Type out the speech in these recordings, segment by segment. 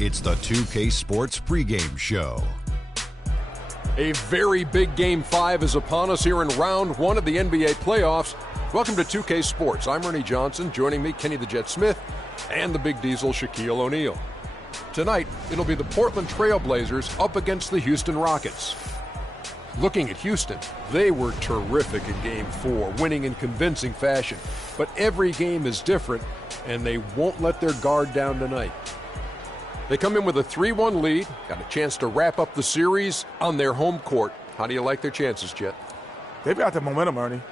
It's the 2K Sports pregame show. A very big Game 5 is upon us here in round one of the NBA playoffs. Welcome to 2K Sports. I'm Ernie Johnson. Joining me, Kenny the Jet Smith, and the Big Diesel, Shaquille O'Neal. Tonight, it'll be the Portland Trail Blazers up against the Houston Rockets. Looking at Houston, they were terrific in Game 4, winning in convincing fashion. But every game is different, and they won't let their guard down tonight. They come in with a 3-1 lead, got a chance to wrap up the series on their home court. How do you like their chances, Jet? They've got the momentum, Ernie.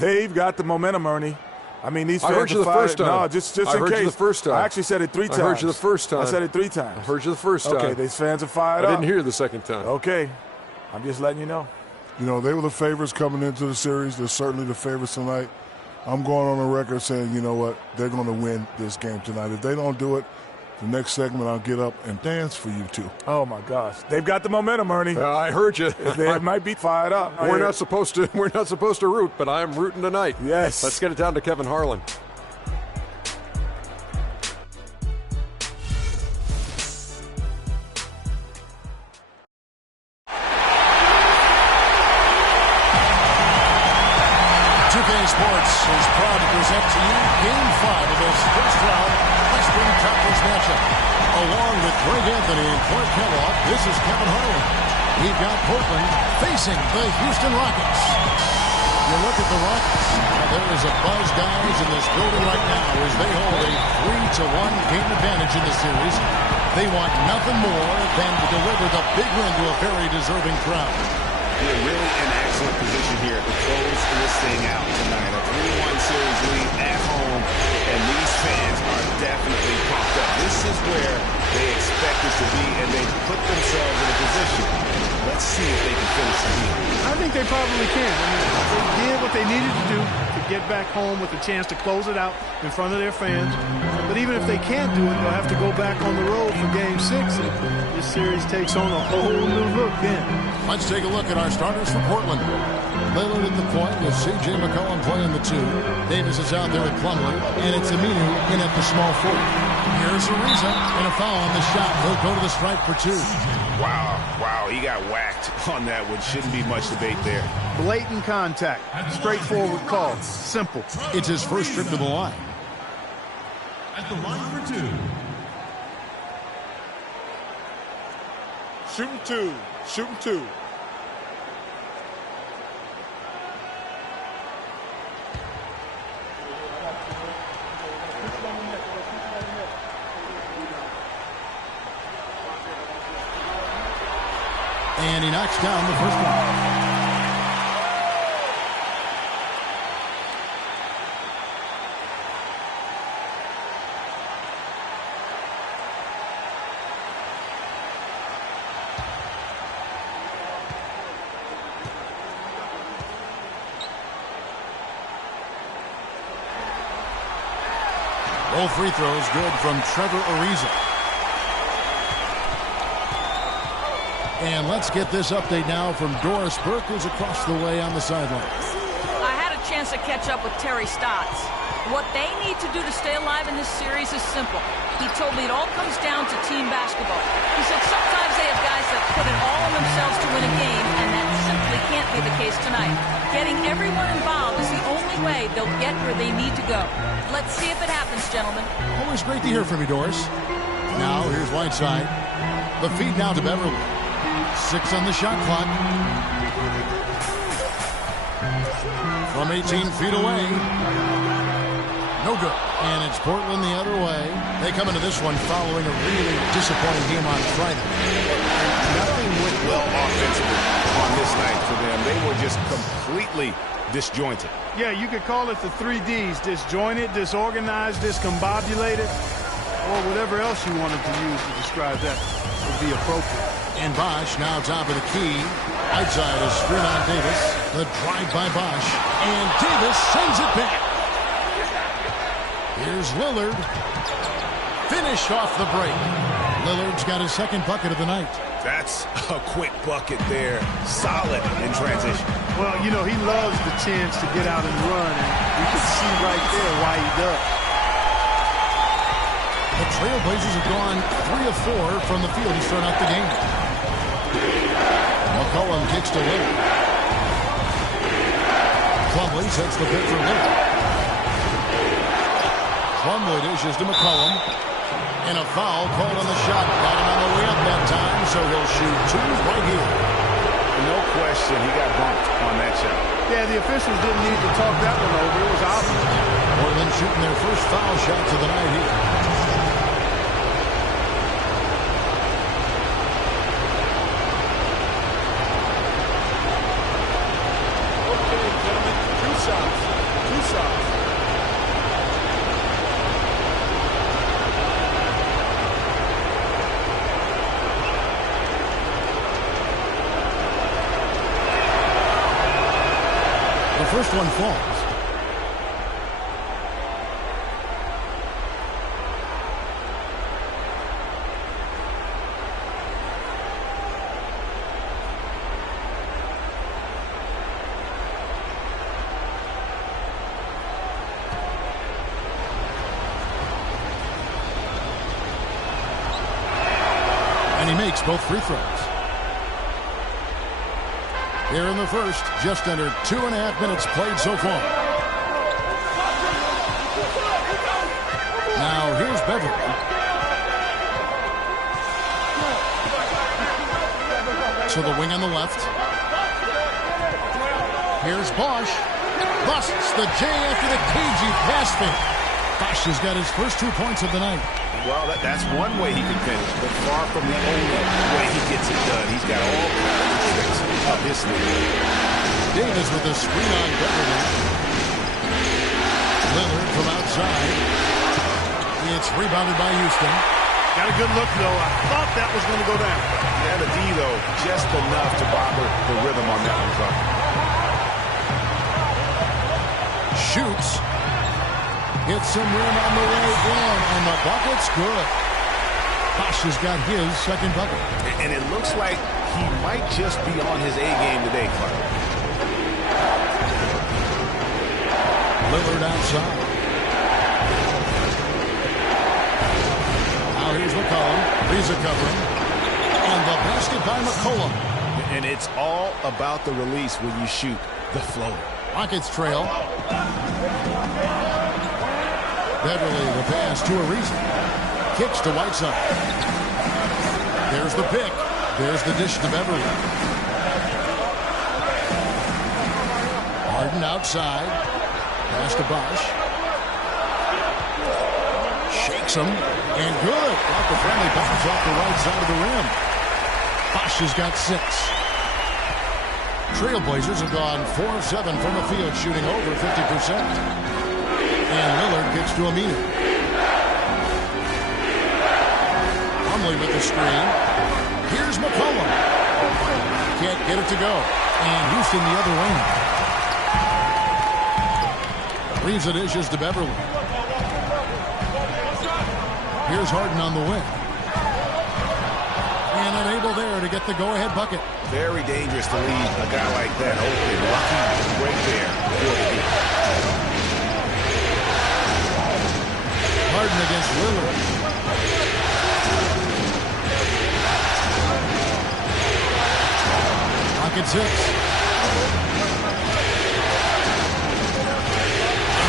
They've got the momentum, Ernie. I mean, these fans I heard you the first time. No, just in case. I heard you the first time. I actually said it 3 times. I heard you the first time. I said it 3 times. I heard you the first time. Okay, these fans are fired up. I didn't hear you the second time. Okay. I'm just letting you know. You know, they were the favorites coming into the series. They're certainly the favorites tonight. I'm going on the record saying, you know what, they're going to win this game tonight. If they don't do it, the next segment I'll get up and dance for you two. Oh, my gosh. They've got the momentum, Ernie. I heard you. They might be fired up. We're not supposed to root, but I'm rooting tonight. Yes. Let's get it down to Kevin Harlan. Sports is proud to present to you Game 5 of this first-round Western Conference matchup. Along with Greg Anthony and Clark Kellogg, this is Kevin Harlan. We've got Portland facing the Houston Rockets. You look at the Rockets. There is a buzz, guys, in this building right now as they hold a 3-1 game advantage in the series. They want nothing more than to deliver the big win to a very deserving crowd. We're really in excellent position here to close this thing out tonight. A 3-1 series lead at home, and these fans are definitely pumped up. This is where they expect us to be, and they put themselves in a position. Let's see if they can finish the game. I think they probably can. I mean, they did what they needed to do to get back home with a chance to close it out in front of their fans. But even if they can't do it, they'll have to go back on the road for Game 6. And this series takes on a whole new look then. Let's take a look at our starters for Portland. Lillard at the point with C.J. McCollum playing the 2. Davis is out there with Plumlee, and it's Aminu in at the small forward. Here's Ariza, and a foul on the shot. He'll go to the stripe for 2. Wow, he got whacked on that one. Shouldn't be much debate there. Blatant contact. Straightforward call. Simple. It's his first trip to the line. At the line for 2. Shooting 2. Shooting 2. And he knocks down the first one. Both free throws good from Trevor Ariza. And let's get this update now from Doris Burke, who's across the way on the sidelines. I had a chance to catch up with Terry Stotts. What they need to do to stay alive in this series is simple. He told me it all comes down to team basketball. He said sometimes they have guys that put it all on themselves to win a game, and that simply can't be the case tonight. Getting everyone involved is the only way they'll get where they need to go. Let's see if it happens, gentlemen. Always great to hear from you, Doris. Now, here's Whiteside. The feed now to Beverly. 6 on the shot clock. From 18 feet away. No good. And it's Portland the other way. They come into this one following a really disappointing game on Friday. Nothing went well offensively on this night for them. They were just completely disjointed. Yeah, you could call it the 3 Ds. Disjointed, disorganized, discombobulated, or whatever else you wanted to use to describe that would be appropriate. And Bosh now top of the key. Whiteside is screen on Davis. The drive by Bosh. And Davis sends it back. Here's Lillard. Finished off the break. Lillard's got his second bucket of the night. That's a quick bucket there. Solid in transition. Well, you know, he loves the chance to get out and run, and you can see right there why he does. The Trailblazers have gone 3 of 4 from the field to start out the game. McCollum kicks to Lillard. Plumlee sets the pick for Lillard. Plumlee dishes to McCollum. And a foul called on the shot. Got him on the way up that time, so he'll shoot 2 right here. No question, he got bumped on that shot. Yeah, the officials didn't need to talk that one over. It was obvious. Portland shooting their first foul shots of the night here. Okay, gentlemen, 2 shots. 2 shots. The first one falls. And he makes both free throws. Here in the first, just under 2.5 minutes played so far. Now here's Beverly. To the wing on the left. Here's Bosch. Busts the J after the cagey pass fake. Bosch has got his first 2 points of the night. Well, that's one way he can finish, but far from the only way he gets it done. He's got all kinds of tricks up his sleeve. Davis with a screen on Beverly. Lillard from outside. It's rebounded by Houston. Got a good look, though. I thought that was going to go down. Yeah, the D, though, just enough to bother the rhythm on that one, Clark. Shoots. Hits some rim on the way in, and the bucket's good. Bosch has got his second bucket. And it looks like he might just be on his A game today, Clark. Lillard outside. Now here's McCollum. Reza covering. And the basket by McCollum. And it's all about the release when you shoot the floater. Rockets trail. Beverly, the pass to Ariza. Kicks to Whiteside. There's the pick. There's the dish to Beverly. Harden outside. Pass to Bosch. Shakes him. And good. Got the friendly bounce off the right side of the rim. Bosch has got 6. Trailblazers have gone 4 of 7 from the field, shooting over 50%. And Lillard gets to Aminu. Plumlee with the screen. Here's McCollum. Can't get it to go. And Houston the other way. Leaves the dishes to Beverly. Here's Harden on the wing. And unable there to get the go-ahead bucket. Very dangerous to leave a guy like that open. Lucky right there for the Heat. Harden against Lillard. Pocket 6.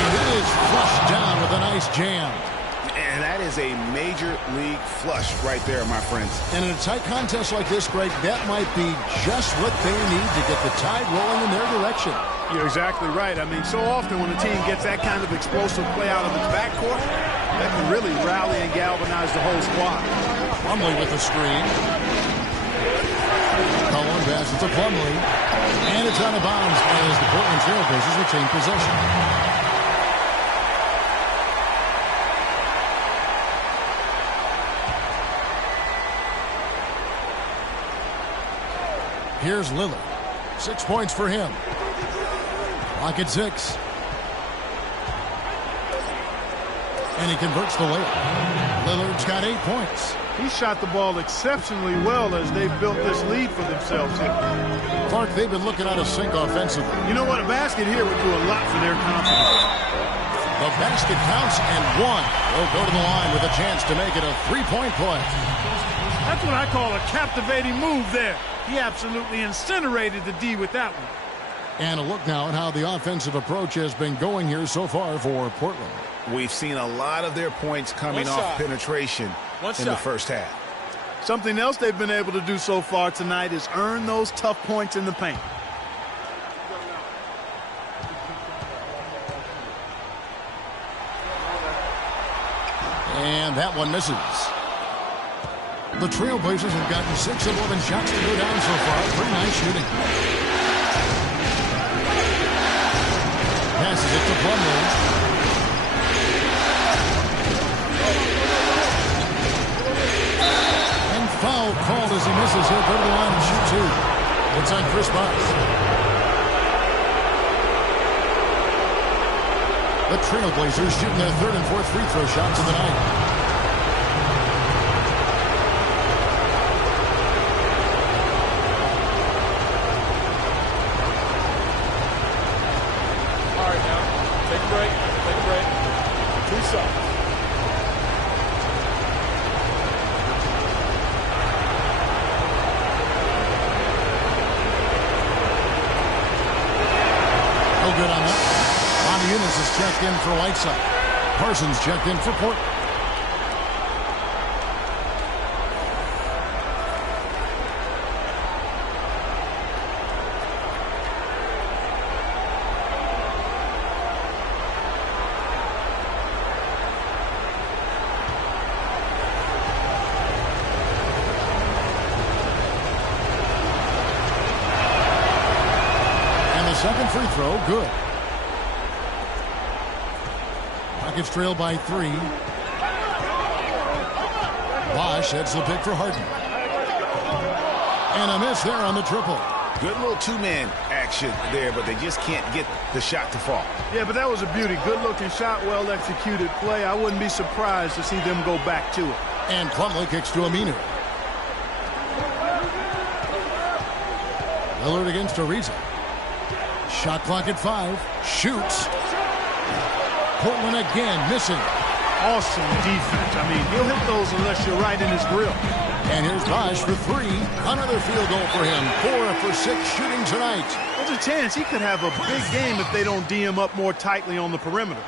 And it is flushed down with a nice jam. And that is a major league flush right there, my friends. And in a tight contest like this, Greg, that might be just what they need to get the tide rolling in their direction. You're exactly right. I mean, so often when a team gets that kind of explosive play out of its backcourt, that can really rally and galvanize the whole squad. Plumlee with the screen. Cullen passes to Plumlee. And it's out of bounds as the Portland Trailblazers retain possession. Here's Lillard. 6 points for him. Clock at 6. And he converts the layup. Lillard's got 8 points. He shot the ball exceptionally well as they've built this lead for themselves here. Clark, they've been looking out of sync offensively. You know what? A basket here would do a lot for their confidence. The basket counts and one. Will go to the line with a chance to make it a three-point play. That's what I call a captivating move there. He absolutely incinerated the D with that one. And a look now at how the offensive approach has been going here so far for Portland. We've seen a lot of their points coming off penetration in the first half. Something else they've been able to do so far tonight is earn those tough points in the paint. And that one misses. The Trailblazers have gotten 6 of 11 shots to go down so far. Pretty nice shooting. Passes it to Plumlee. And foul called as he misses. He'll go to the line and shoot 2. It's on Chris Bosh. The Trailblazers shooting their 3rd and 4th free throw shots of the night. Checked in for Whiteside. Parsons checked in for Portland. And the second free throw, good. Rockets trail by 3. Bosh heads the pick for Harden. And a miss there on the triple. Good little two-man action there, but they just can't get the shot to fall. Yeah, but that was a beauty. Good-looking shot, well-executed play. I wouldn't be surprised to see them go back to it. And Plumlee kicks to Aminu. Lillard against Ariza. Shot clock at 5. Shoots. Portland again missing. Awesome defense. I mean, he'll hit those unless you're right in his grill. And here's Bosh for 3. Another field goal for him. 4 for 6 shooting tonight. There's a chance he could have a big game if they don't D him up more tightly on the perimeter.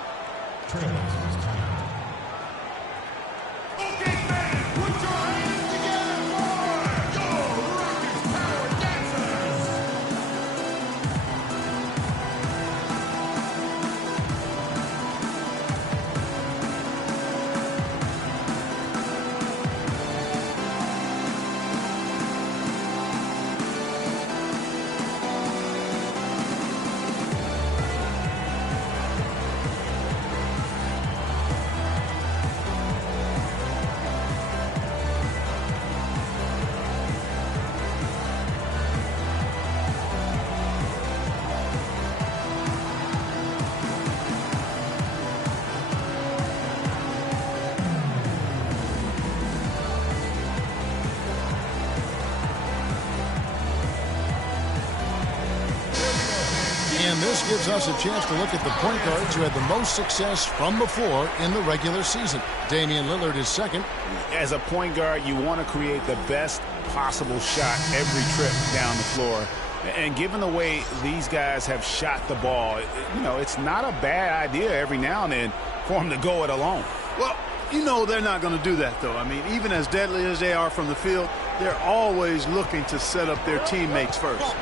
And this gives us a chance to look at the point guards who had the most success from before in the regular season. Damian Lillard is second. As a point guard, you want to create the best possible shot every trip down the floor. And given the way these guys have shot the ball, you know, it's not a bad idea every now and then for them to go it alone. Well, you know they're not going to do that, though. I mean, even as deadly as they are from the field, they're always looking to set up their teammates first.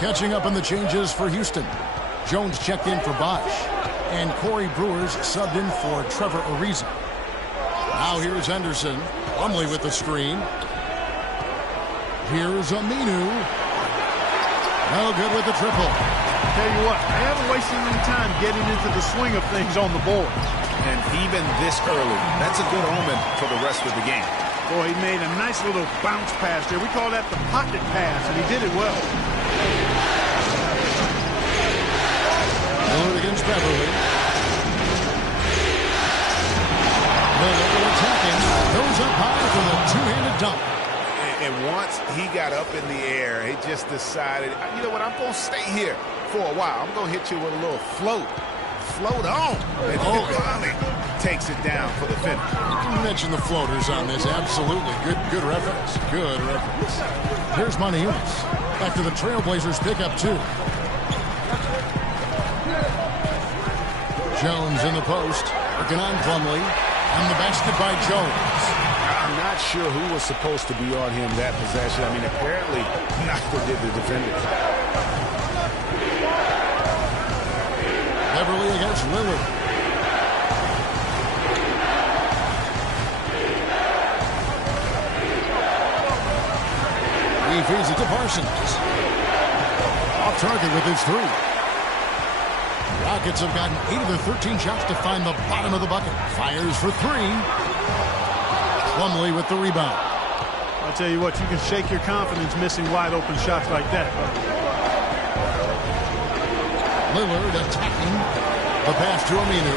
Catching up on the changes for Houston. Jones checked in for Bosh. And Corey Brewers subbed in for Trevor Ariza. Now here's Henderson. Plumlee with the screen. Here's Aminu. No good with the triple. Tell you what, they haven't wasted any time getting into the swing of things on the board. And even this early, that's a good omen for the rest of the game. Boy, he made a nice little bounce pass there. We call that the pocket pass, and he did it well. Lillard against Beverly. Lillard attacking. Goes up high for the two-handed dunk. And once he got up in the air, he just decided, you know what, I'm going to stay here for a while. I'm going to hit you with a little float Float on. And finally takes it down for the finish. You mentioned the floaters on this. Absolutely. Good reference. Good reference. Here's Montejunas. After the Trailblazers pick up 2. Jones in the post. Working on Plumlee. And the basket by Jones. I'm not sure who was supposed to be on him that possession. I mean, apparently neither did the defenders. Beverly against Lillard. He feeds it to Parsons. Off target with his 3. Rockets have gotten 8 of their 13 shots to find the bottom of the bucket. Fires for 3. Plumlee with the rebound. I'll tell you what, you can shake your confidence missing wide open shots like that. Lillard attacking. The pass to Aminu.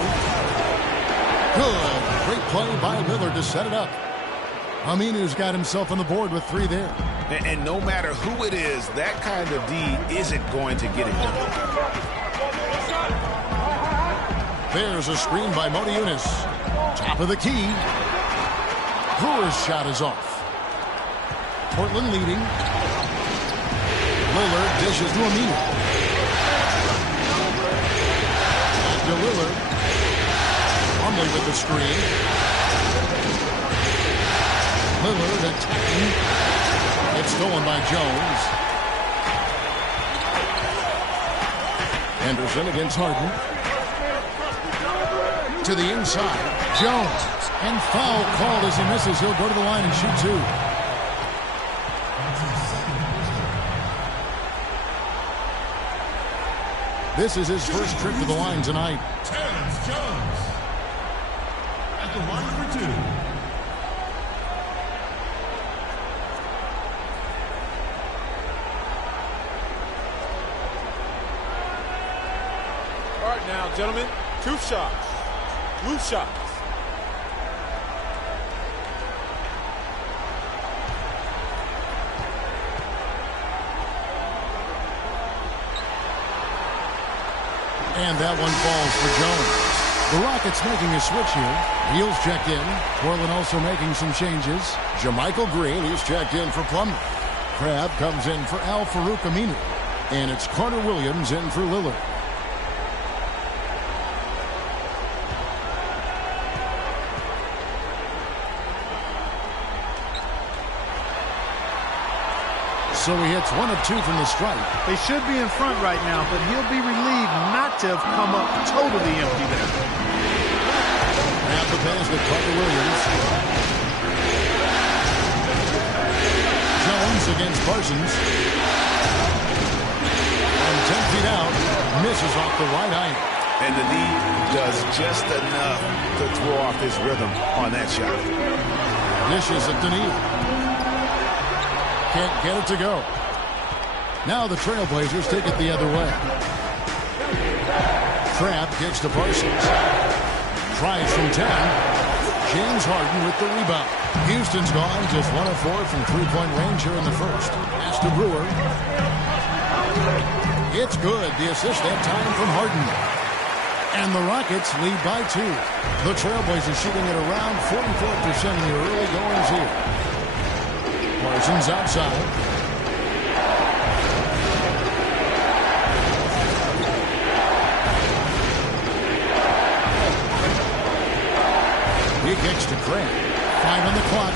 Good. Great play by Lillard to set it up. Aminu's got himself on the board with 3 there. And no matter who it is, that kind of D isn't going to get it done. There's a screen by Montejunas. Top of the key. Brewer's shot is off. Portland leading. Lillard dishes to Aminu. Back to Lillard. Plumlee with the screen. Lillard attacking. It's stolen by Jones. Anderson against Harden. To the inside. Jones. And foul called as he misses. He'll go to the line and shoot 2. This is his first trip to the line tonight. Terrence Jones at the line for 2. All right, now, gentlemen, 2 shots. 2 shots. And that one falls for Jones. The Rockets making a switch here. Beal's checked in. Portland also making some changes. JaMychal Green, he's checked in for Plumlee. Crabbe comes in for Al-Farouq Aminu. And it's Carter Williams in for Lillard. So he hits 1 of 2 from the stripe. They should be in front right now, but he'll be relieved not to have come up totally empty there. Grab the pass to Carter Williams. Jones against Parsons. From 10 feet out, misses off the right iron. And the D does just enough to throw off his rhythm on that shot. Dishes at Daniel. Can't get it to go. Now the Trailblazers take it the other way. Crabbe kicks to Parsons. Tries from 10. James Harden with the rebound. Houston's gone just 1 of 4 from 3-point range here in the first. Pass to Brewer. It's good. The assist that time from Harden. And the Rockets lead by 2. The Trailblazers shooting at around 44% in the early goings here. Parsons outside. He kicks to Crabbe. 5 on the clock.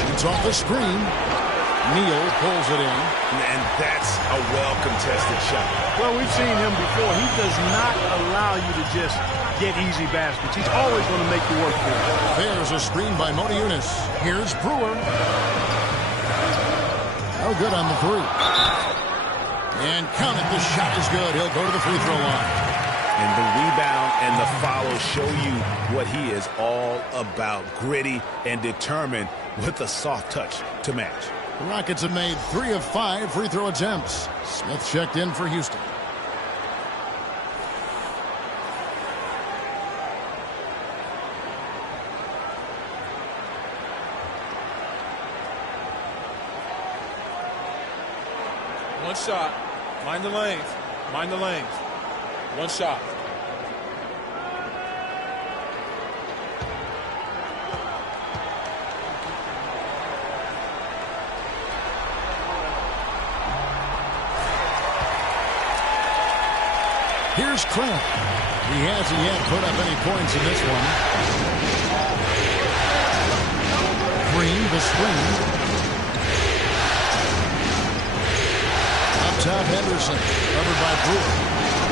Shoots off the screen. Neal pulls it in. And that's a well-contested shot. Well, we've seen him before. He does not allow you to just get easy baskets. He's always going to make you work for it. There's a screen by Montejunas. Here's Brewer. No good on the 3. And count it. The shot is good. He'll go to the free throw line. And the rebound and the follow show you what he is all about. Gritty and determined with a soft touch to match. The Rockets have made 3 of 5 free throw attempts. Smith checked in for Houston. One shot. Mind the lanes. Mind the lanes. One shot. Here's Kraft. He hasn't yet put up any points in this one. Green, the screen. Up top, Henderson. Covered by Brewer.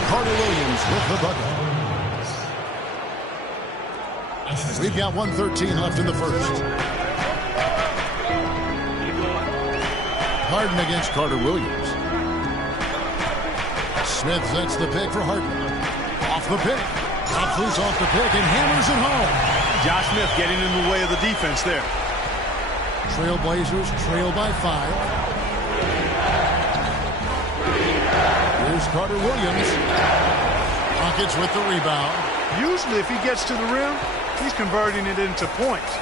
Carter Williams with the bucket. We've got 1:13 left in the first. Harden against Carter Williams. Smith sets the pick for Harden. Off the pick. Pops loose off the pick and hammers it home. Josh Smith getting in the way of the defense there. Trailblazers trail by 5. Here's Carter Williams. Rockets with the rebound. Usually if he gets to the rim, he's converting it into points.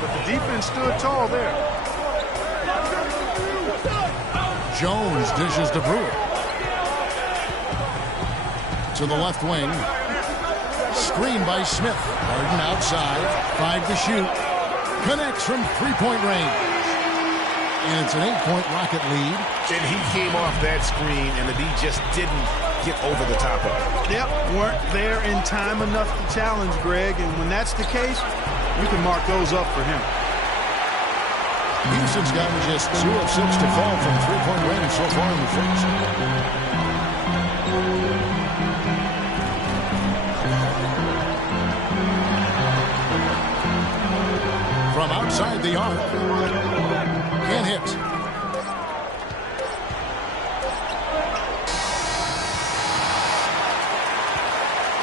But the defense stood tall there. Jones dishes to Brewer. To the left wing. Screen by Smith. Harden outside. 5 to shoot. Connects from three-point range. And it's an 8-point Rocket lead. And he came off that screen, and the D just didn't get over the top of it. Yep, weren't there in time enough to challenge Greg. And when that's the case, you can mark those up for him. Houston's gotten just 2 of 6 to fall from three-point range so far in the first. From outside the arc. Can't hit.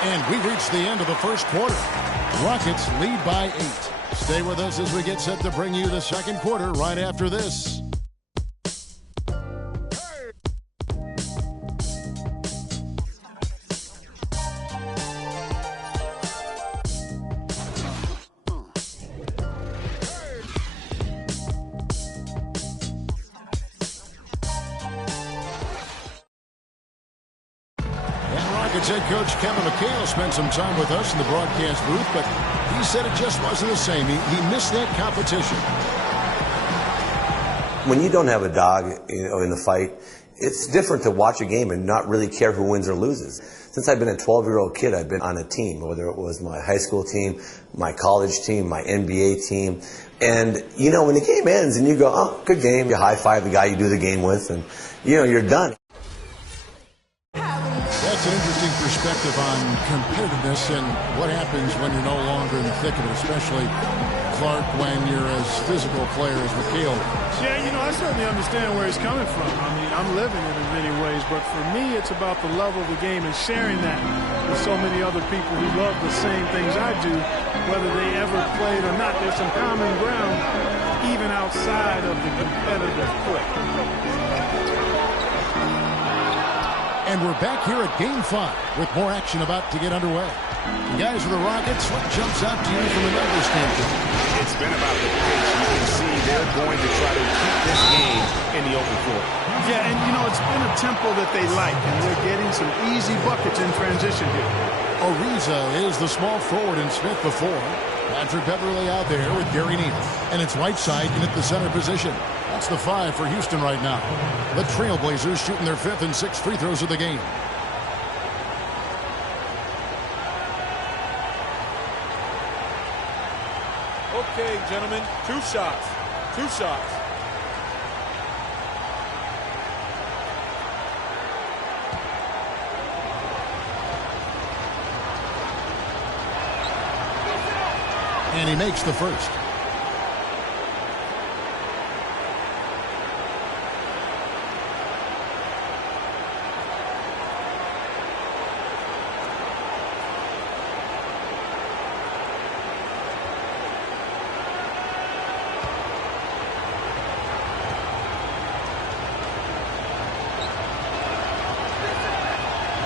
And we reach the end of the first quarter. Rockets lead by 8. Stay with us as we get set to bring you the second quarter right after this. Head coach Kevin McHale spent some time with us in the broadcast booth, but he said it just wasn't the same. He missed that competition. When you don't have a dog, in the fight, it's different to watch a game and not really care who wins or loses. Since I've been a 12-year-old kid, I've been on a team, whether it was my high school team, my college team, my NBA team. And, when the game ends and you go, oh, good game, you high-five the guy you do the game with, and, you're done. That's an interesting perspective on competitiveness and what happens when you're no longer in the thick of it, especially, Clark, when you're as physical a player as McHale. Yeah, I certainly understand where he's coming from. I mean, I'm living it in many ways, but for me, it's about the love of the game and sharing that with so many other people who love the same things I do, whether they ever played or not. There's some common ground even outside of the competitive play. And we're back here at Game 5 with more action about to get underway. The guys of the Rockets, what jumps out to you from a numbers standpoint? It's been about the pace. You can see they're going to try to keep this game in the open floor. Yeah, and it's been a tempo that they like, and they're getting some easy buckets in transition here. Ariza is the small forward and Smith before. Patrick Beverly out there with Gary Neal. And it's Whiteside in at the center position. That's the 5 for Houston right now. The Trailblazers shooting their 5th and 6th free throws of the game. Okay, gentlemen, 2 shots. 2 shots. And he makes the first.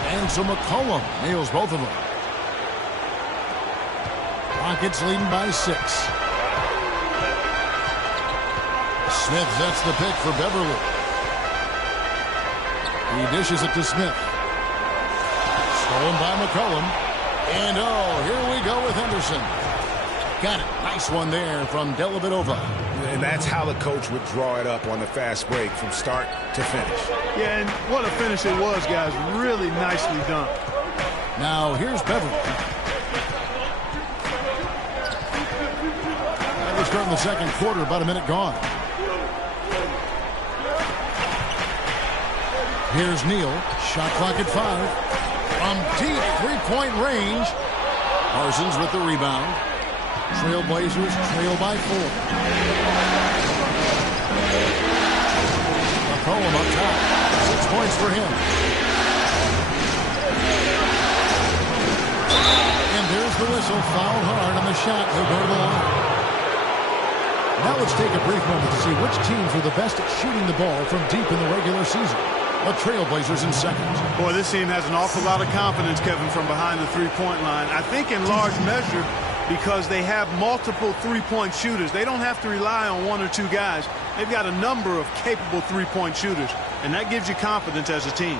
And so McCollum nails both of them. Rockets leading by 6. Smith sets the pick for Beverly. He dishes it to Smith. Stolen by McCollum. And here we go with Henderson. Got it. Nice one there from Dellavedova. And that's how the coach would draw it up on the fast break from start to finish. Yeah, and what a finish it was, guys. Really nicely done. Now here's Beverly. We're starting the second quarter, about a minute gone. Here's Neal. Shot clock at 5. From deep three-point range. Parsons with the rebound. Trailblazers trail by 4. McCollum up top. 6 points for him. And there's the whistle. Fouled hard on the shot. He'll go to the line. Now let's take a brief moment to see which teams were the best at shooting the ball from deep in the regular season. The Trailblazers in second. Boy, this team has an awful lot of confidence, Kevin, from behind the three-point line. I think in large measure because they have multiple three-point shooters. They don't have to rely on 1 or 2 guys. They've got a number of capable three-point shooters, and that gives you confidence as a team.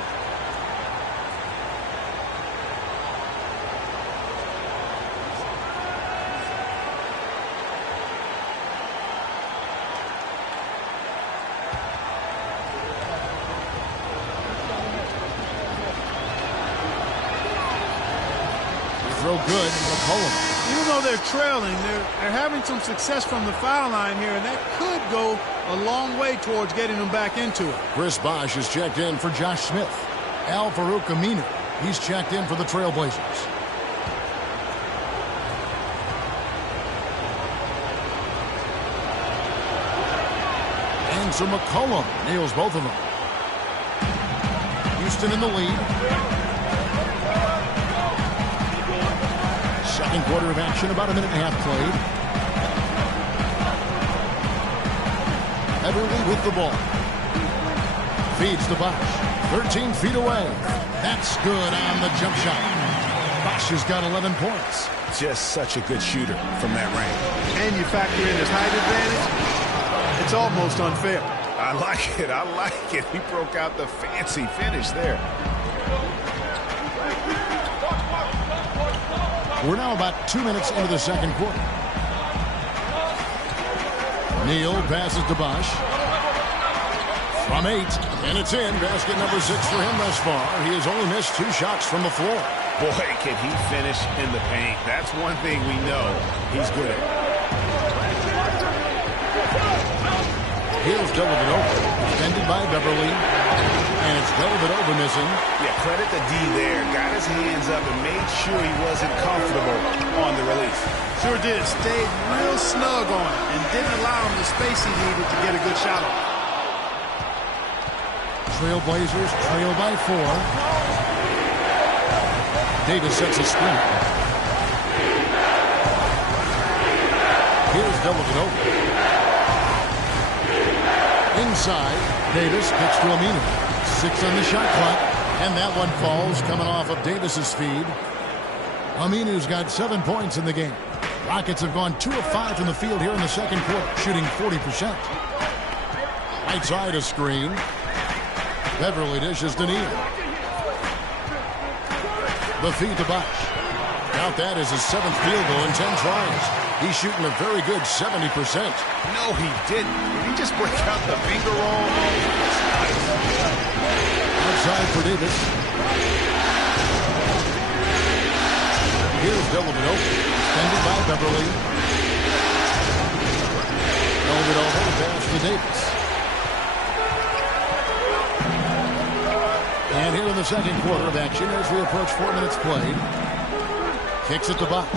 Throw good, McCollum. Even though they're trailing, they're having some success from the foul line here, and that could go a long way towards getting them back into it. Chris Bosh is checked in for Josh Smith. Al-Farouq Aminu, he's checked in for the Trailblazers. And so McCollum nails both of them. Houston in the lead. Second quarter of action, about a minute and a half played. Everly with the ball. Feeds to Bosh. 13 feet away. That's good on the jump shot. Bosh has got 11 points. Just such a good shooter from that range. And you factor in his height advantage, it's almost unfair. I like it. I like it. He broke out the fancy finish there. We're now about 2 minutes into the second quarter. Neal passes to Bosh. From 8, and it's in. Basket number 6 for him thus far. He has only missed 2 shots from the floor. Boy, can he finish in the paint. That's one thing we know he's good at. Here's Dellavedova. Extended by Beverly. And it's Dellavedova missing. Yeah, credit the D there. Got his hands up and made sure he wasn't comfortable on the release. Sure did. Stayed real snug on it and didn't allow him the space he needed to get a good shot on. Trailblazers trail by 4. Davis sets a screen. Here's Dellavedova. Inside, Davis kicks to Aminu. 6 on the shot clock, and that one falls coming off of Davis's feed. Aminu's got 7 points in the game. Rockets have gone 2 of 5 from the field here in the second quarter, shooting 40%. Right side a screen. Beverly dishes to Neal. The feed to Bosh. Count that as his 7th field goal in 10 tries. He's shooting a very good 70%. No, he didn't. Did he just break out the finger roll? Outside for Davis. Here's Dellavedova. Extended by Beverly. Dellavedova pass to Davis. And here in the second quarter of action as we approach 4 minutes played. Kicks it to Bosh.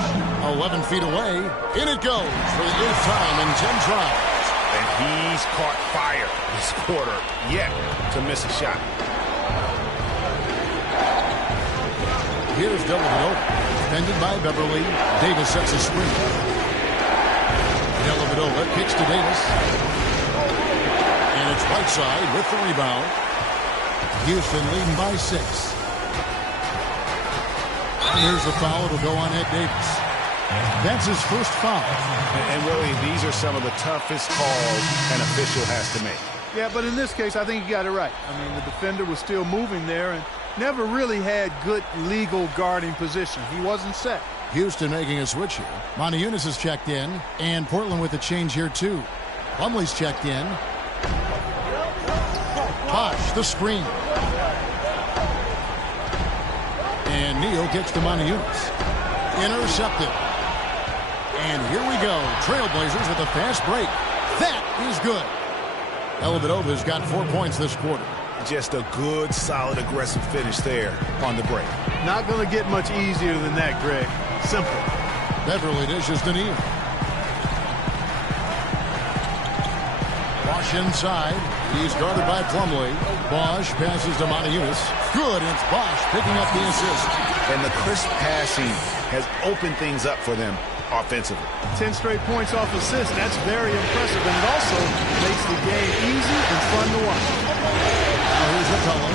11 feet away. In it goes for the 8th time in 10 tries. And he's caught fire this quarter yet to miss a shot. Here's Dellavedova. Defended by Beverly. Davis sets a screen. Dellavedova kicks to Davis. And it's right side with the rebound. Houston leading by 6. And here's the foul. It'll go on Ed Davis. That's his first foul. And really, these are some of the toughest calls an official has to make. Yeah, but in this case, I think he got it right. I mean, the defender was still moving there, and never really had good legal guarding position. He wasn't set. Houston making a switch here. Moniunas is checked in, and Portland with a change here too. Plumlee's checked in. Bosh, the screen. And Neal gets to Moniunas. Intercepted. And here we go. Trailblazers with a fast break. That is good. Dellavedova's got 4 points this quarter. Just a good, solid, aggressive finish there on the break. Not going to get much easier than that, Greg. Simple. Beverly dishes to Neal. Bosh inside. He's guarded by Plumlee. Bosh passes to Moniunas. Good. It's Bosh picking up the assist. And the crisp passing has opened things up for them offensively. 10 straight points off assists. That's very impressive. And it also makes the game easy and fun to watch. Now here's Rapella.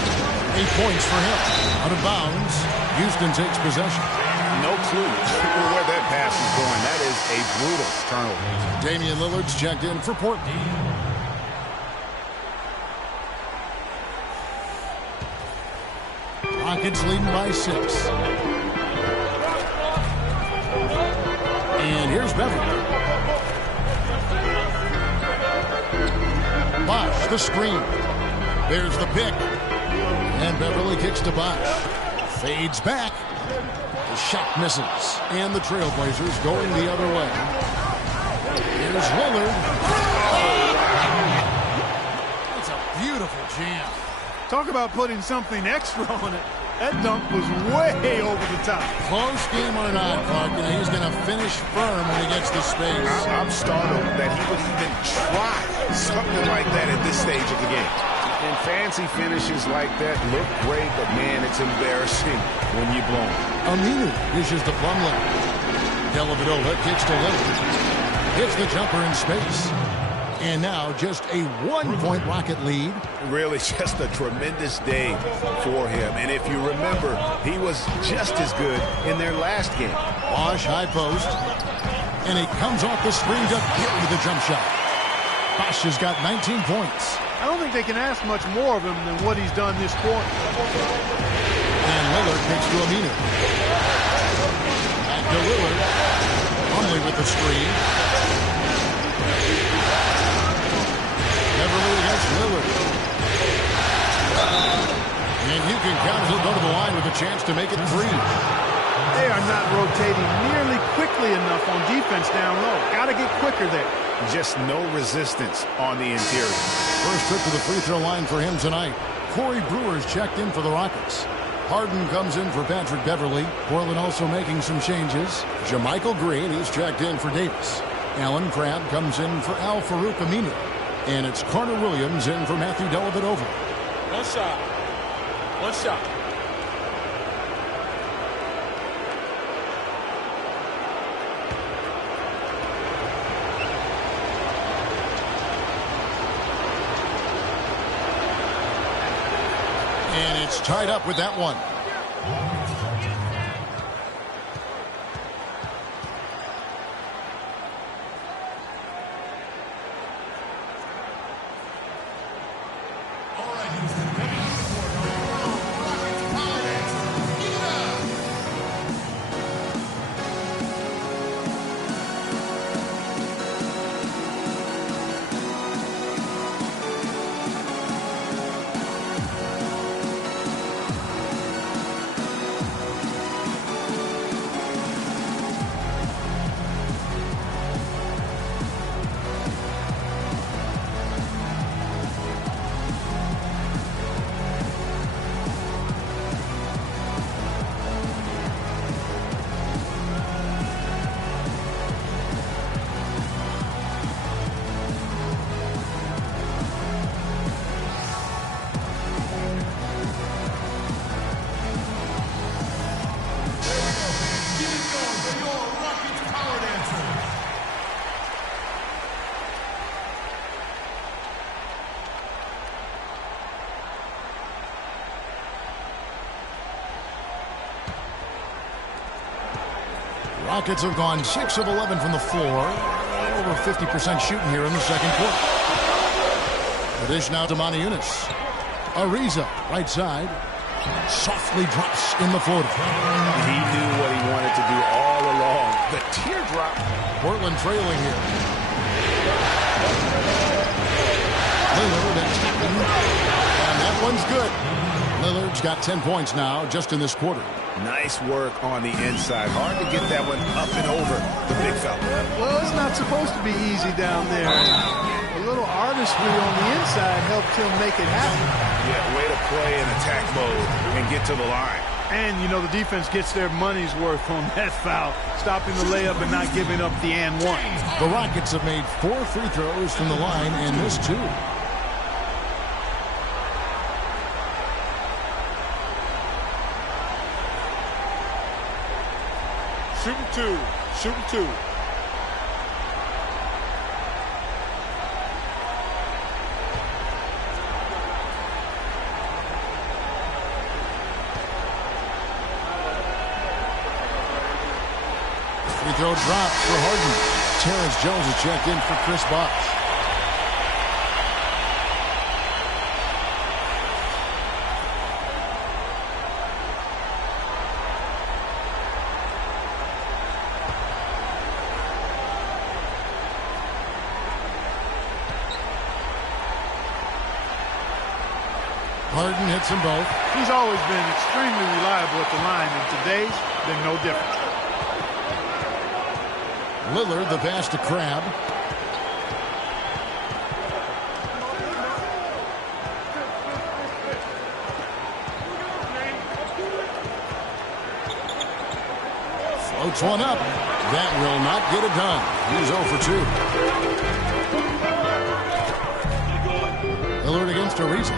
8 points for him. Out of bounds. Houston takes possession. No clue where that pass is going. That is a brutal turnover. Damian Lillard's checked in for Portland. Rockets leading by 6. And here's Beverly. Bosh, the screen. There's the pick. And Beverly kicks to Bosh. Fades back. The shot misses. And the Trailblazers going the other way. Here's Lillard. It's a beautiful jam. Talk about putting something extra on it. That dunk was way over the top. Close game or not, Clark, he's going to finish firm when he gets to space. I'm startled that he would even try something like that at this stage of the game. And fancy finishes like that look great, but man, it's embarrassing when you blow them. Aminu dishes to Plumlee. Dellavedova kicks to Lillard. Hits the jumper in space. And now just a 1-point Rocket lead. Really just a tremendous day for him. And if you remember, he was just as good in their last game. Bosh high post. And he comes off the screen to get with the jump shot. Bosh has got 19 points. I don't think they can ask much more of him than what he's done this quarter. And Lillard kicks to Aminu. Back to Lillard. Plumlee with the screen. Beverly against Lillard. And you can count he'll go to the line with a chance to make it 3. They are not rotating nearly quickly enough on defense down low. Got to get quicker there. Just no resistance on the interior. First trip to the free throw line for him tonight. Corey Brewer's checked in for the Rockets. Harden comes in for Patrick Beverly. Portland also making some changes. Jermichael Green, he's checked in for Davis. Alan Crabb comes in for Al-Farouq Aminu. And it's Carter Williams in for Matthew Dellavedova. One shot. One shot. And it's tied up with that one. Rockets have gone 6 of 11 from the floor. Over 50% shooting here in the second quarter. The dish now to Moniunas. Ariza, right side. Softly drops in the floater. He knew what he wanted to do all along. The teardrop. Portland trailing here. Lillard attacking. And that one's good. Lillard's got 10 points now just in this quarter. Nice work on the inside. Hard to get that one up and over the big fella. Well, it's not supposed to be easy down there. A little artistry on the inside helped him make it happen. Yeah, way to play in attack mode and get to the line. And, you know, the defense gets their money's worth on that foul, stopping the layup and not giving up the and one. The Rockets have made 4 free throws from the line and missed 2. Shooting 2. Shooting 2. Free throw drop for Harden. Terrence Jones has checked in for Chris Bosh. Harden hits them both. He's always been extremely reliable at the line, and today's been no different. Lillard, the pass to Crabbe. Floats one up. That will not get it done. He's 0 for 2. Lillard against Ariza.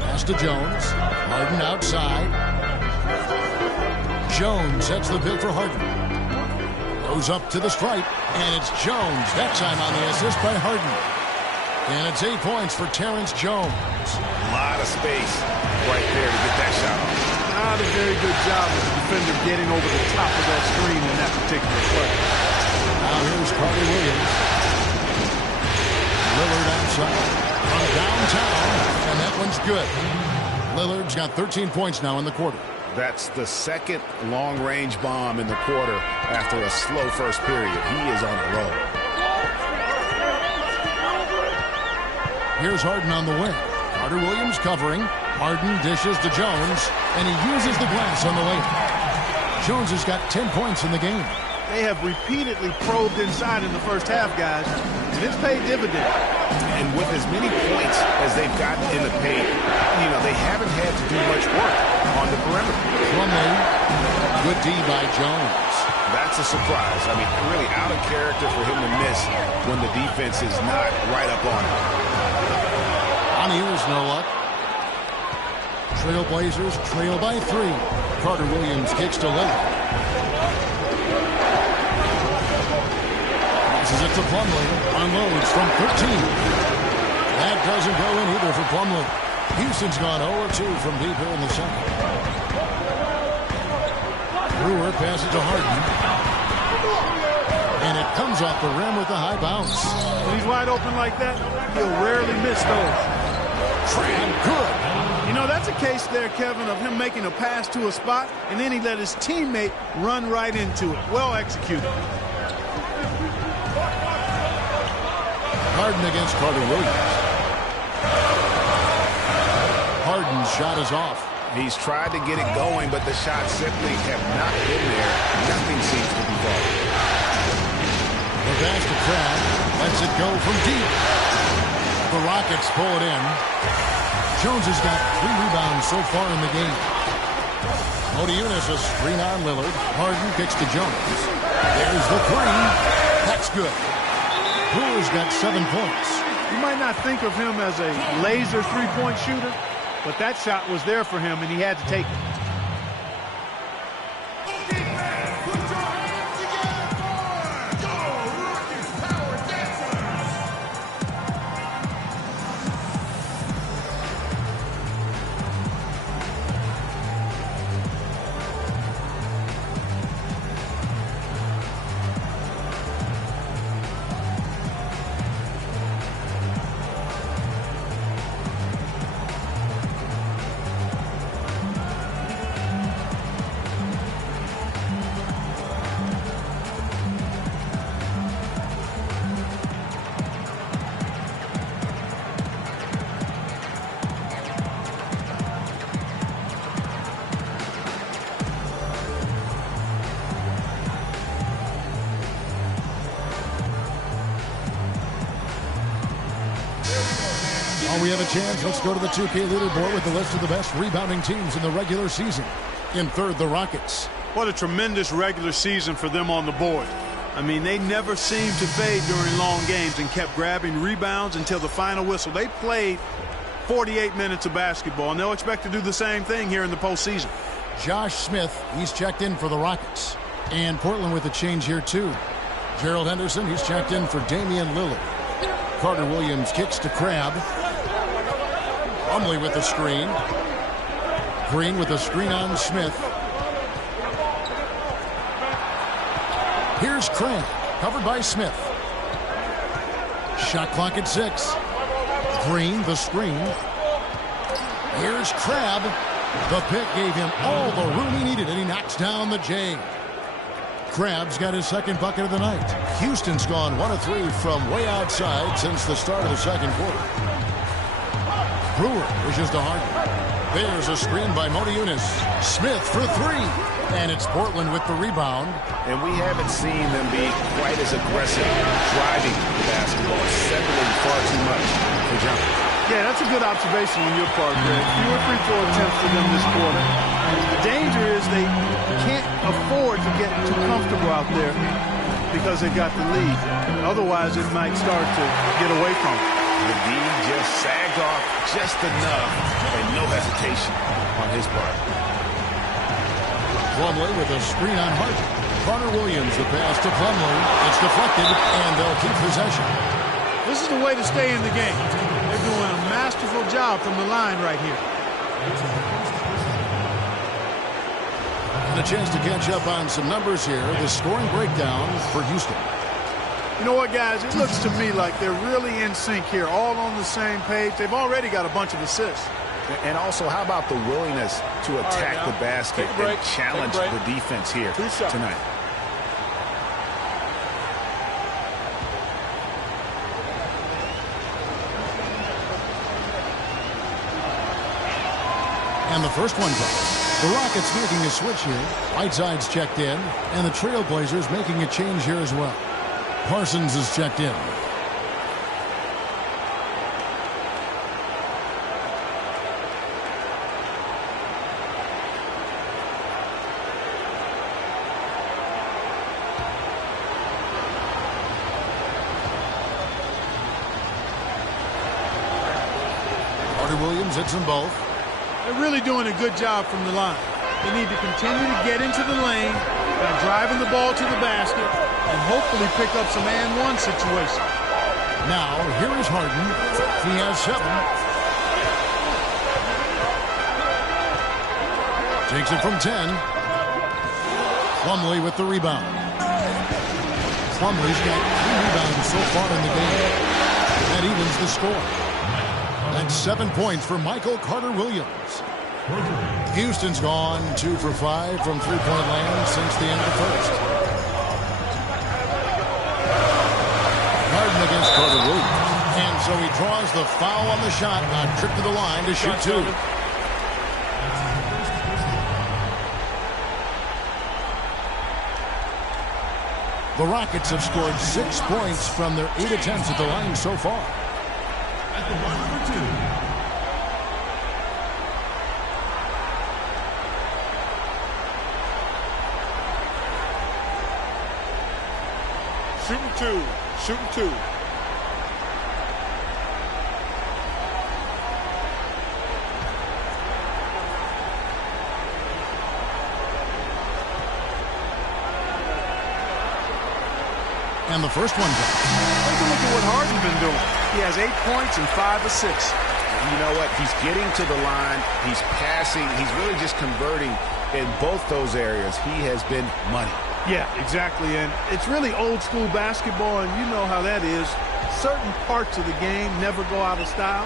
Pass to Jones. Harden outside. Jones sets the pick for Harden. Goes up to the stripe, and it's Jones. That time on the assist by Harden. And it's 8 points for Terrence Jones. A lot of space right there to get that shot off. Not a very good job of the defender getting over the top of that screen in that particular play. Now here's Carter Williams. Lillard outside. From downtown, and that one's good. Lillard's got 13 points now in the quarter. That's the second long-range bomb in the quarter after a slow first period. He is on a roll. Here's Harden on the wing. Carter Williams covering. Harden dishes to Jones, and he uses the glass on the layup. Jones has got 10 points in the game. They have repeatedly probed inside in the first half, guys, and it's paid dividends. And with as many points as they've gotten in the paint, you know, they haven't had to do much work on the perimeter. Plumlee, good D by Jones. That's a surprise. I mean, really out of character for him to miss when the defense is not right up on him. On Ewers, no luck. Trailblazers trail by 3. Carter Williams kicks to Lillard. Passes it to Plumlee. Unloads from 13. That doesn't go in either for Plumlee. Houston's gone 0-2 from deep here in the second. Brewer passes to Harden. And it comes off the rim with a high bounce. When he's wide open like that, he'll rarely miss those. Tram, good. You know, that's a case there, Kevin, of him making a pass to a spot, and then he let his teammate run right into it. Well executed. Harden against Carter Williams. Harden's shot is off. He's tried to get it going, but the shots simply have not been there. Nothing seems to be falling. The pass to Crabbe lets it go from deep. The Rockets pull it in. Jones has got 3 rebounds so far in the game. Modiunas a screen on Lillard. Harden kicks to Jones. There's the 3. That's good. Brewer's got 7 points. You might not think of him as a laser three-point shooter, but that shot was there for him, and he had to take it. While we have a chance, let's go to the 2K leaderboard with the list of the best rebounding teams in the regular season. In third, the Rockets. What a tremendous regular season for them on the board. I mean, they never seemed to fade during long games and kept grabbing rebounds until the final whistle. They played 48 minutes of basketball, and they'll expect to do the same thing here in the postseason. Josh Smith, he's checked in for the Rockets. And Portland with a change here, too. Gerald Henderson, he's checked in for Damian Lillard. Carter Williams kicks to Crabbe. Plumlee with the screen. Green with a screen on Smith. Here's Crabbe, covered by Smith. Shot clock at 6. Green, the screen. Here's Crabbe. The pick gave him all the room he needed, and he knocks down the J. Crabbe's got his second bucket of the night. Houston's gone 1 of 3 from way outside since the start of the second quarter. Brewer wishes to Harden. There's a screen by Modi Yunus. Smith for 3. And it's Portland with the rebound. And we haven't seen them be quite as aggressive driving the basketball, settling far too much for jumpers. Yeah, that's a good observation on your part, Greg. Fewer free throw attempts for them this quarter. The danger is they can't afford to get too comfortable out there because they got the lead. Otherwise, it might start to get away from them. Indeed, just sagged off just enough and no hesitation on his part. Plumlee with a screen on Harden. Carter Williams, the pass to Plumlee. It's deflected, and they'll keep possession. This is the way to stay in the game. They're doing a masterful job from the line right here. And a chance to catch up on some numbers here. The scoring breakdown for Houston. You know what, guys? It looks to me like they're really in sync here, all on the same page. They've already got a bunch of assists. And also, how about the willingness to attack the basket and challenge the defense here tonight? And the first one goes. The Rockets making a switch here. Whiteside's checked in, and the Trailblazers making a change here as well. Parsons is checked in. Carter Williams hits them both. They're really doing a good job from the line. They need to continue to get into the lane by driving the ball to the basket and hopefully pick up some and-one situation. Now, here is Harden. He has 7. Takes it from 10. Plumlee with the rebound. Plumlee's got 3 rebounds so far in the game. That evens the score. That's 7 points for Michael Carter Williams. Houston's gone 2 for 5 from three-point land since the end of the first. Harden against Carter Williams. And so he draws the foul on the shot on trip to the line to shoot 2. The Rockets have scored 6 points from their 8 attempts at the line so far. At the line number 2. Shooting 2. And the first one goes. Take a look at what Harden's been doing. He has 8 points and 5 assists. You know what? He's getting to the line. He's passing. He's really just converting in both those areas. He has been money. Yeah, exactly. And it's really old school basketball, and you know how that is. Certain parts of the game never go out of style.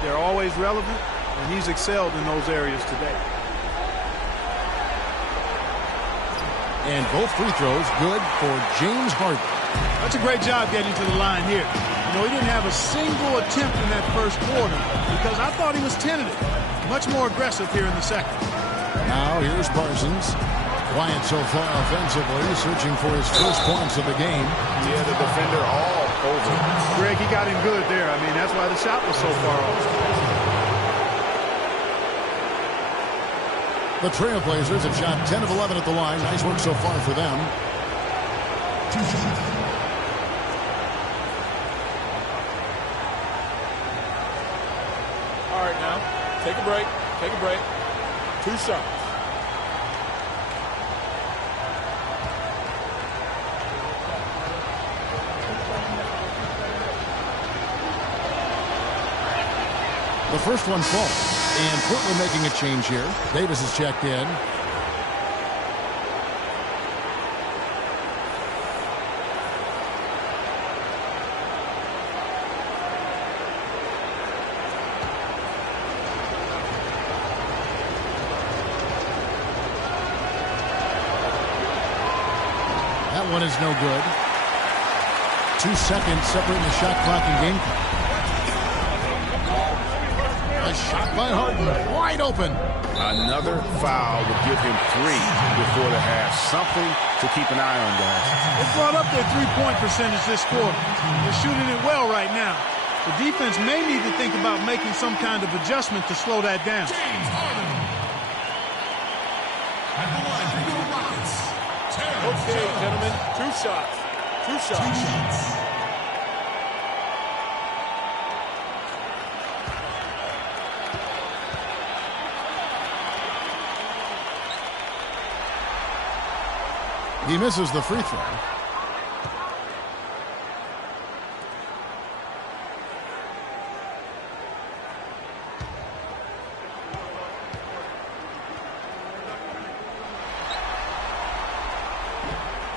They're always relevant, and he's excelled in those areas today. And both free throws good for James Harden. That's a great job getting to the line here. You know, he didn't have a single attempt in that first quarter because I thought he was tentative. Much more aggressive here in the second. Now here's Parsons. Quiet so far offensively, searching for his first points of the game. Yeah, the defender all over. Greg, he got him good there. I mean, that's why the shot was so far off. The Trailblazers have shot 10 of 11 at the line. Nice work so far for them. All right, now, take a break. Take a break. 2 shots. The first one falls. And Portland making a change here. Davis is checked in. That one is no good. 2 seconds separating the shot clock and game clock. A shot by Harden, wide open. Another foul would give him 3 before the half. Something to keep an eye on, guys. They brought up their three-point percentage this quarter. They're shooting it well right now. The defense may need to think about making some kind of adjustment to slow that down. Okay, gentlemen, 2 shots. 2 shots. He misses the free throw.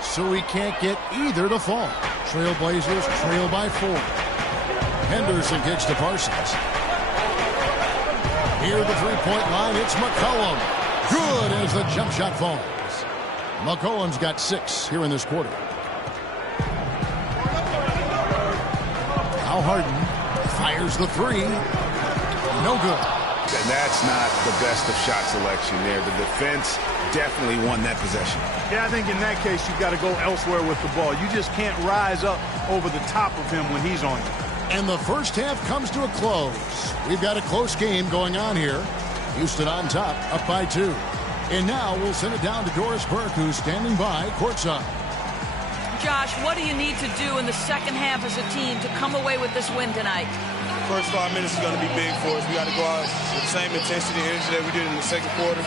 So he can't get either to fall. Trailblazers trail by 4. Henderson kicks to Parsons. Near the three-point line, it's McCollum. Good as the jump shot falls. McCollum's got 6 here in this quarter. Al Harden fires the 3. No good. And that's not the best of shot selection there. The defense definitely won that possession. Yeah, I think in that case, you've got to go elsewhere with the ball. You just can't rise up over the top of him when he's on you. And the first half comes to a close. We've got a close game going on here. Houston on top, up by 2. And now we'll send it down to Doris Burke, who's standing by courtside. Josh, what do you need to do in the second half as a team to come away with this win tonight? First 5 minutes is going to be big for us. We got to go out with the same intensity and energy that we did in the second quarter.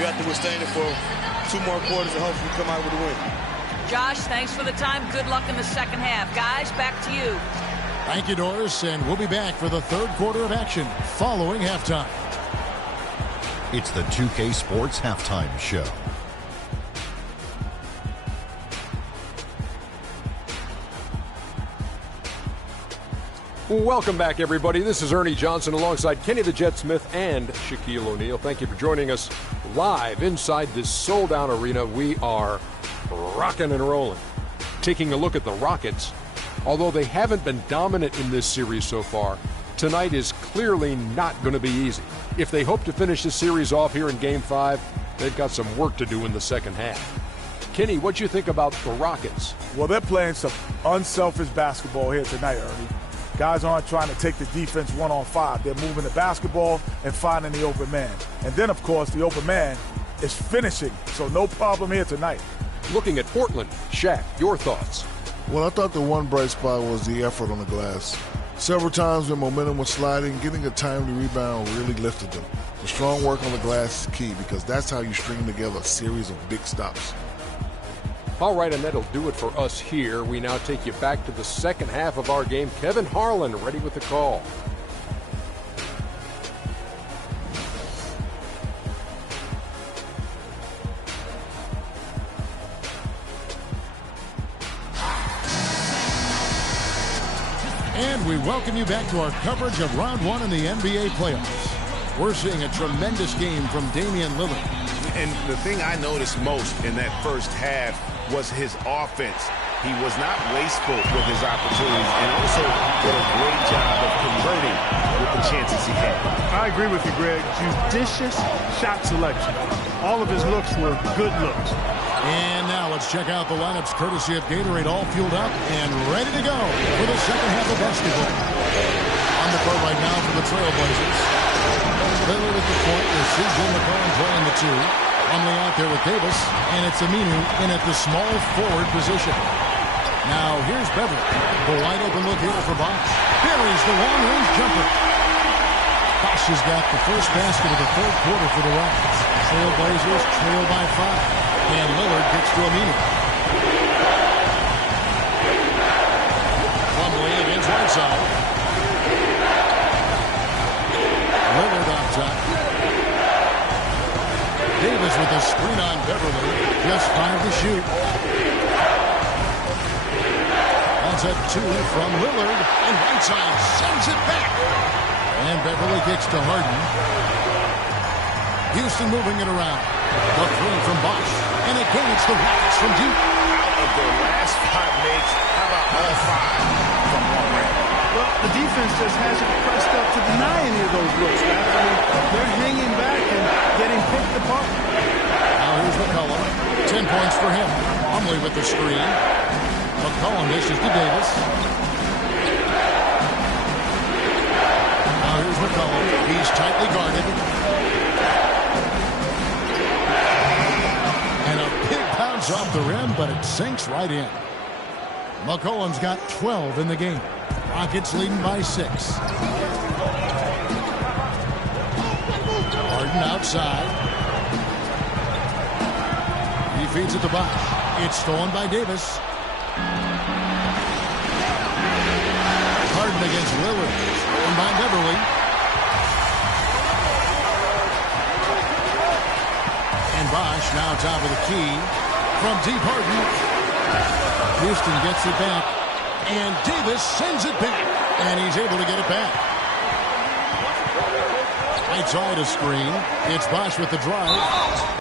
We have to withstand it for 2 more quarters and hopefully come out with a win. Josh, thanks for the time. Good luck in the second half. Guys, back to you. Thank you, Doris, and we'll be back for the third quarter of action following halftime. It's the 2K Sports Halftime Show. Welcome back, everybody. This is Ernie Johnson alongside Kenny the Jet Smith and Shaquille O'Neal. Thank you for joining us live inside this sold-out arena. We are rocking and rolling. Taking a look at the Rockets. Although they haven't been dominant in this series so far, tonight is clearly not going to be easy. If they hope to finish the series off here in Game 5, they've got some work to do in the second half. Kenny, what do you think about the Rockets? Well, they're playing some unselfish basketball here tonight, Ernie. Guys aren't trying to take the defense 1-on-5. They're moving the basketball and finding the open man. And then, of course, the open man is finishing. So no problem here tonight. Looking at Portland, Shaq, your thoughts? Well, I thought the one bright spot was the effort on the glass. Several times when momentum was sliding, getting a timely rebound really lifted them. The strong work on the glass is key because that's how you string together a series of big stops. All right, and that'll do it for us here. We now take you back to the second half of our game. Kevin Harlan ready with the call. And we welcome you back to our coverage of Round 1 in the NBA playoffs. We're seeing a tremendous game from Damian Lillard. And the thing I noticed most in that first half was his offense. He was not wasteful with his opportunities and also did a great job of converting with the chances he had. I agree with you, Greg. Judicious shot selection. All of his looks were good looks. And now let's check out the lineups courtesy of Gatorade, all fueled up and ready to go for the second half of basketball. On the court right now for the Trailblazers. Lillard at the point with C.J. McCollum playing the two. Plumlee out there with Davis, and it's Aminu in at the small forward position. Now here's Beverly. The wide open look here for Bosh. Buries the long-range jumper. Bosh has got the first basket of the third quarter for the Rockets. Trailblazers trail by 5. And Lillard gets to Aminu. Plumlee against Whiteside. Lillard on top. Davis with a screen on Beverly. Just 5 to shoot. That's a 2 from Lillard. And Whiteside sends it back. And Beverly kicks to Harden. Houston moving it around. The 3 from Bosh. And again, it's the Rockets from deep. Out of their last 5 makes, how about all 5 from long range? Well, the defense just hasn't pressed up to deny any of those looks, guys. I mean, they're hanging back and getting picked apart. Now here's McCollum. 10 points for him. Plumlee with the screen. McCollum dishes to Davis. Now here's McCollum. He's tightly guarded. And a big bounce off the rim, but it sinks right in. McCollum's got 12 in the game. Rockets leading by 6. Harden outside. He feeds it to Bosh. It's stolen by Davis. Harden against Lillard. Stolen by Beverly. And Bosh now top of the key. From deep, Harden. Houston gets it back. And Davis sends it back. And he's able to get it back. Right side a screen. It's Bosh with the drive.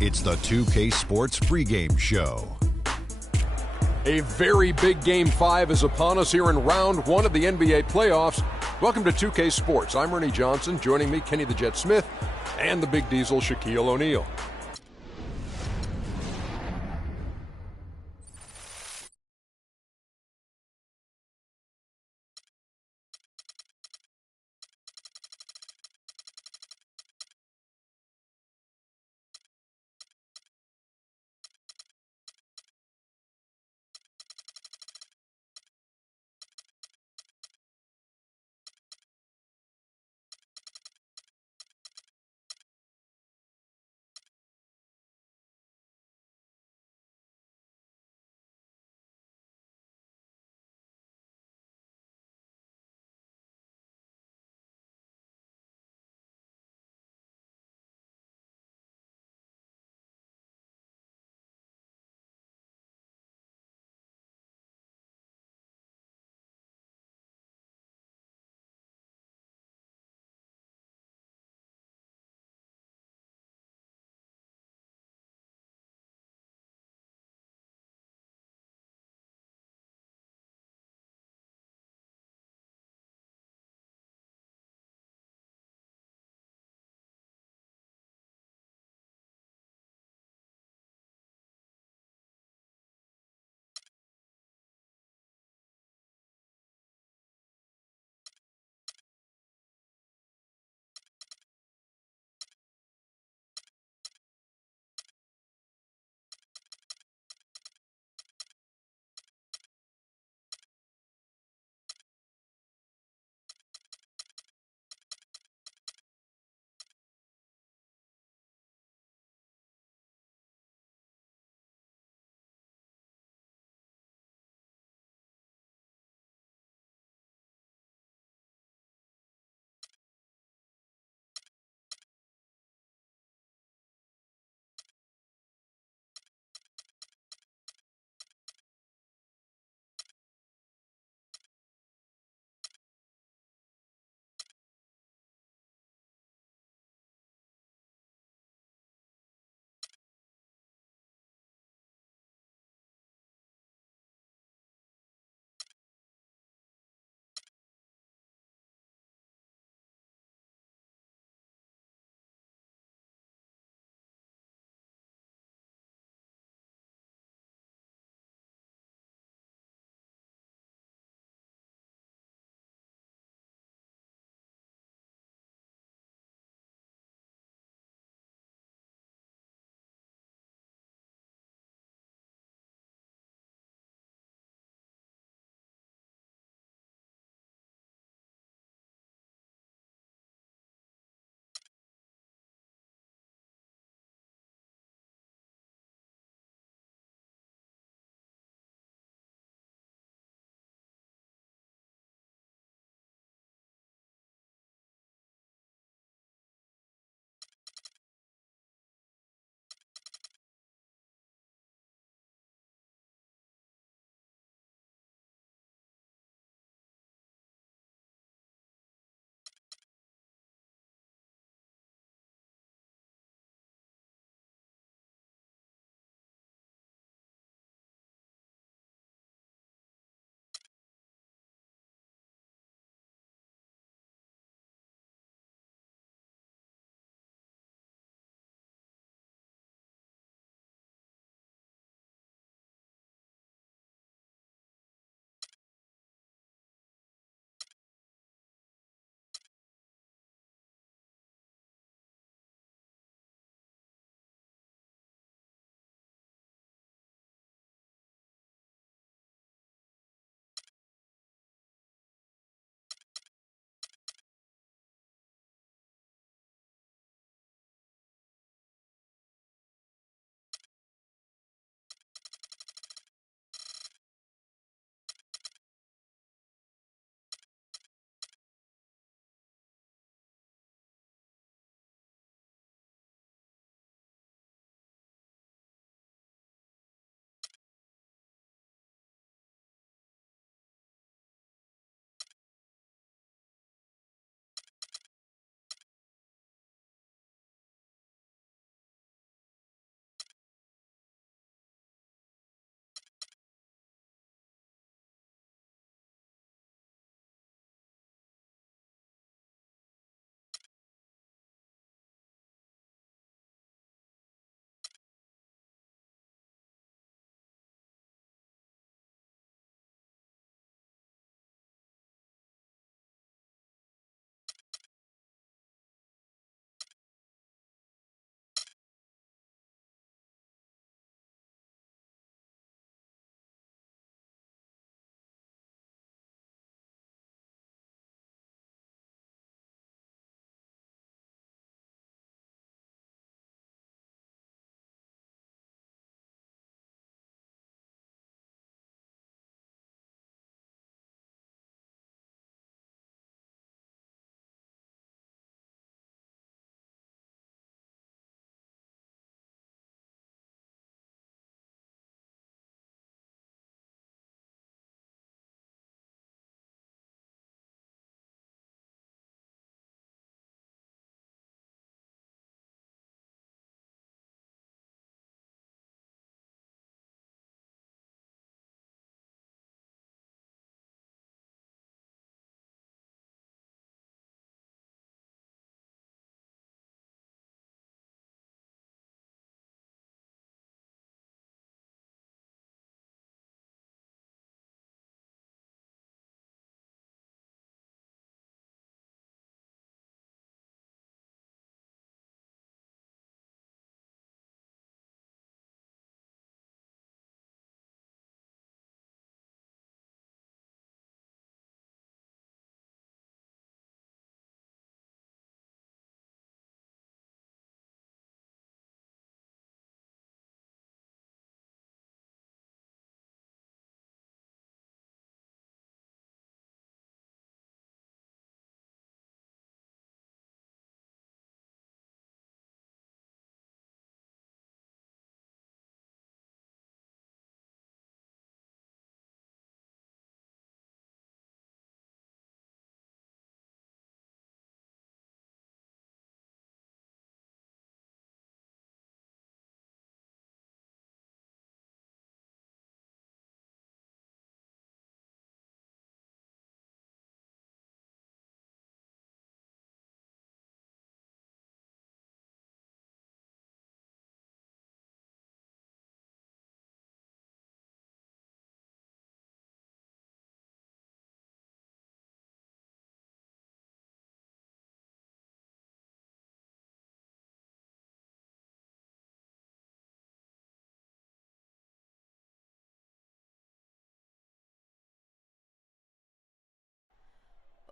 It's the 2K Sports pregame show. A very big Game 5 is upon us here in round one of the NBA playoffs. Welcome to 2K Sports. I'm Ernie Johnson. Joining me, Kenny the Jet Smith, and the Big Diesel, Shaquille O'Neal.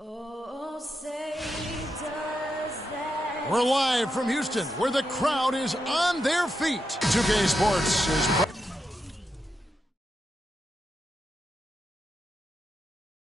Oh, say does that. We're live from Houston, where the crowd is on their feet. 2K Sports is...